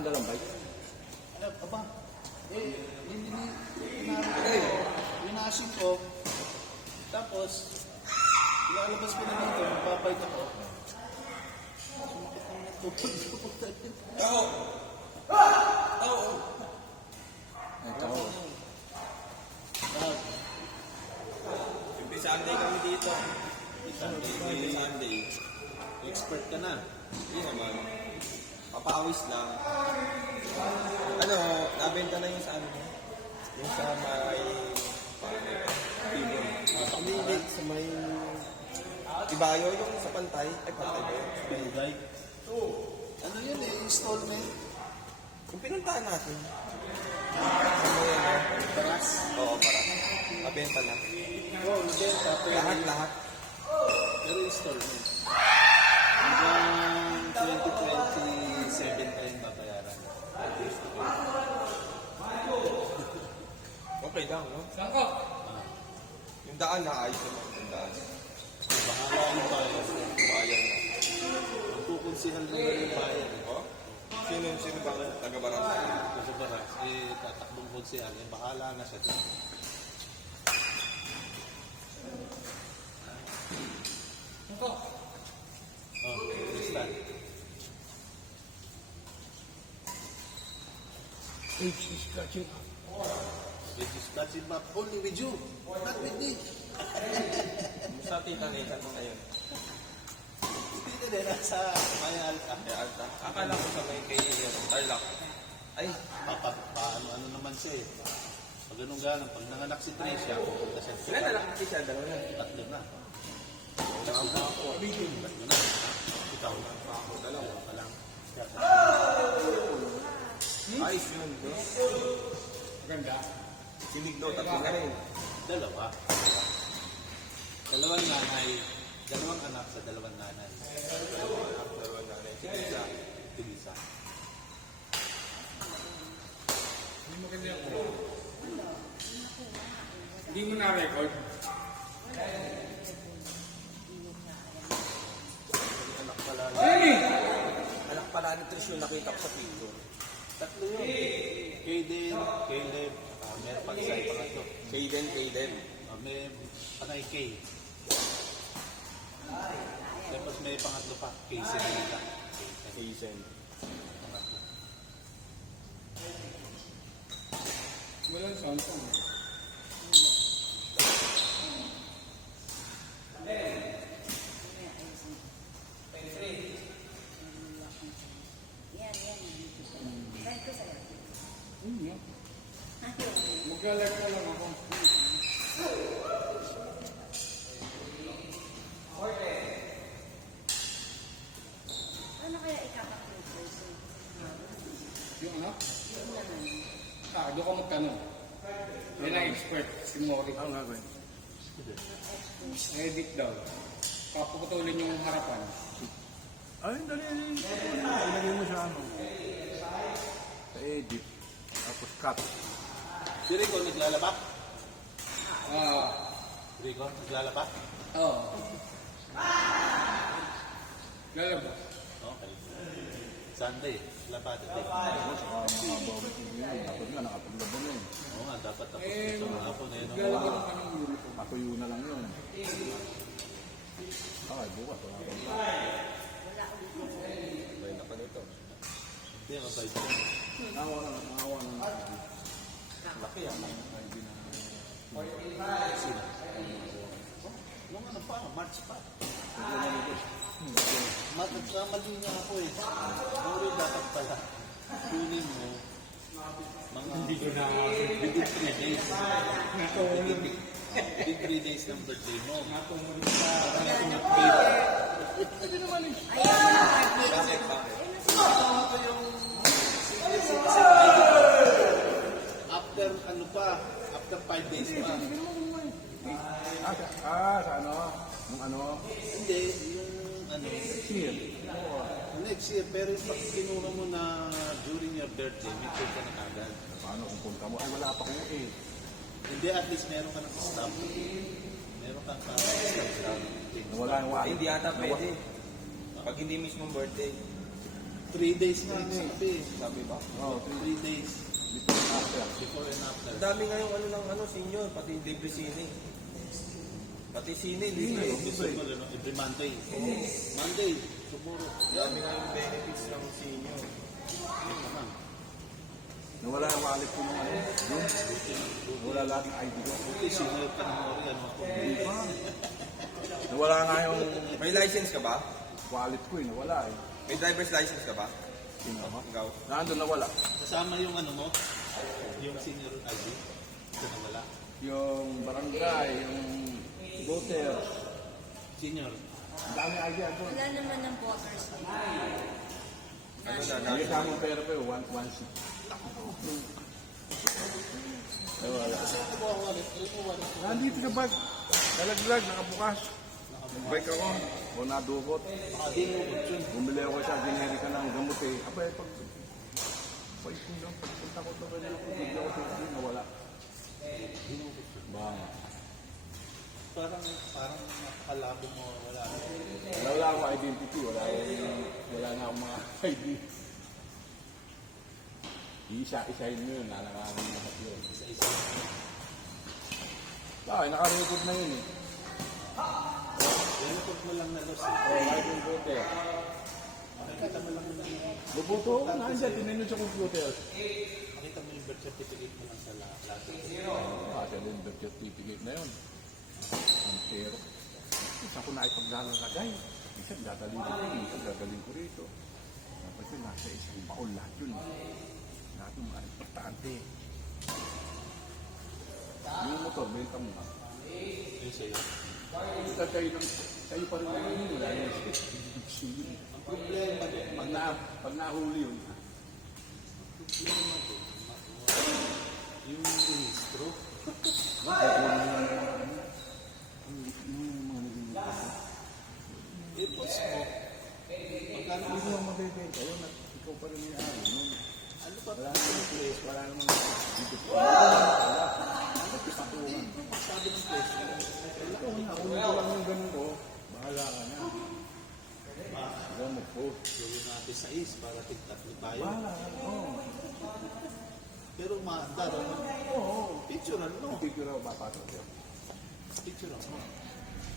kang dalang bike? Aba, Winasin ko. Tapos, ilalabas ko na dito, magpapayt ako. Sumakit ang natupag. Tao! Ay, tao. Every Sunday kami dito. Every Sunday. Expert ka na. Hindi naman. Papawis lang. Ano, nabenta na yung sa ano. Yung sa may... Hindi, sa may... Ibayo yung sa pantay. Ay, pantay ba yun? Pinday. Ano yun installment? Kung pinuntahan natin. Ano yan? Paras. Oo, para. Nabenta na. Oo, nabenta. Lahat. Pero installment. Hanggang 2027 tayo babayaran. Okay lang, no? Saan ka? Yung daan na ayos naman. Yung daan. Bahala yung bayan. Bayan na. Magkukunsihan lang yung bayan. Oh? Sino bang taga-barangay? Sa baras, tatakbong konsihan. Bahala na siya dyan. Saan ka? Kristal. It's scratching. It is touching map only with you, not with me. Sa tita nila mo ngayon. Dito din, nasa Maya Alta. Kaya alta. Akala ko sa may kay Tarlac. Ay, Ano naman siya eh. Pag ganun gano'n, pag nanganak si Tricia, pupunta siya. sila na lang kasi siya, dalawa na. Tatlo na. Tatlo na. Ikaw. Ako, dalawa. Pa lang. Ayos yun, bro. Ganda. Si Miglo, tatlo na rin. Dalawa. Dalawang nanay. Dalawang anak sa dalawang nanay. Dalawa na rin. Si Lisa. Tulisa. Hindi mo kanya ako. Hindi mo na-record. Anak pala. Hey! Anak pala ni Trish yung nakita ko sa picture. Tatlo yun. Kaden, Caleb, meron pa isa, pangatlo. Kaden. May panay Kay. Tapos may pangatlo pa, Casey Nila. Hazen. Pangatlo. Walang sound. Maglalaro ka lang ako. Ano kaya ikakapropose? Yung ano? Yung naman. Doon ka magtanong. Yan ang expert, si Mori. Ang gagawin. Edit daw. Papuputulin yung harapan. Ay, dali. Ilagay mo siya ano. Sa edit. Tapos cut. Si Rico naglalaba? Ah, Rico naglalaba? oo. Lalabas. Okay. Sunday, laba today. Tapos mahaba ulit yung yun. Tapos nga, nakapaglaba na eh. Oo nga, dapat tapos Eh, ito ng hapon eh. No? lalabas ka ng uniform. Matuyo na lang yun. Ay, bukas. Wala akong May na pa nito. Hindi, mabait yun. Awa na. Laki ah. Ay, di na. Sino? Nung ano pa, March pa. Nagkamali nga ako eh. Mori dapat pala. Kunin mo. Mga Hindi ko na within 3 days. natulog. Within 3 days ng birthday mo. Natulog sa... Bakit? After ano pa, after 5 days pa. Sa ano? Yung ano? Hindi, yung ano, Here. next year, pero yung pag kinuha mo na during your birthday, may check ka na kagad. Paano kung punta mo? Ay, wala pa ko eh. Hindi, at least meron ka ng stamp. Meron kang stamp. Wala yung Ay, hindi ata pwede. Pag hindi mismong birthday. 3 days nga ang sabi. Sabi ba? Oo, 3 days before and after. before and after. Ang dami ngayong ano ng ano, senior, pati libre sine. Pati sine, libre. Every Monday. Monday, siguro. Ang dami ngayong benefits ng senior. Nawala ang wallet ko ng ano, yun. Nawala lahat ng ID ko. Buti senior ka ng Ori, ano ako. Hindi pa. Nawala nga yung May license ka ba? wallet ko eh, nawala eh. May driver's license ka ba? Sino? Ikaw? Nandun nawala. Kasama yung ano mo, yung senior ID. Ito na wala. Yung barangay, yung voter. Senior. Ang dami ID ako. Wala naman ng voters dito. Ano na, Hindi national? ka mo pera pa yun, 1-6. Nawala. Nandito sa bag. Nalaglag, nakabukas. Bike ako. O nadukot. Nakadinukot yun. Bumili ako sa generika ng gamot eh. Abay, pagpunta ko ito, bigla ko sa nawala. Ba, Parang napakalabo mo, wala. wala akong identity, wala na akong mga ID. Isa-isahin mo yun, nalakarin mo lahat yun. Isa-isa. Naka-record na yun eh. Dinukot mo lang na loss eh. Kahit yung voter. Nakita mo lang na Bubuto ko, nandiyan, tinanong sa computer. Nakita mo yung birth certificate mo lang sa lahat. Kasi yung birth certificate na yun. Ang pero. Isa ko na ipaglalagay. Isa dadalhin ko rito, isa dadalhin ko rito. Tapos yun, nasa isang baon lahat yun. Lahat yung mga importante. Yung motor, benta mo na. Yung sa'yo. Ito sa'yo pa rin yun, wala yun. Ang problema doon, Pag nahuli yun, yung registro. Ipos mo. Magkano hindi mo mabibenta yun at ikaw pa rin yung ari nun. ano pa Wala namang place, wala namang dito pa. Pati patungan. sabi ng place mo? Ito, nakunin ko lang yung ganun ko. Bahala ka na. Ikaw mag-post. Gawin natin sa is para tigtatlo tayo. Bahala ka. Oo. Pero maandar, ano? Oo. Picturean mo. Picture ako papasok yun. Picturean mo.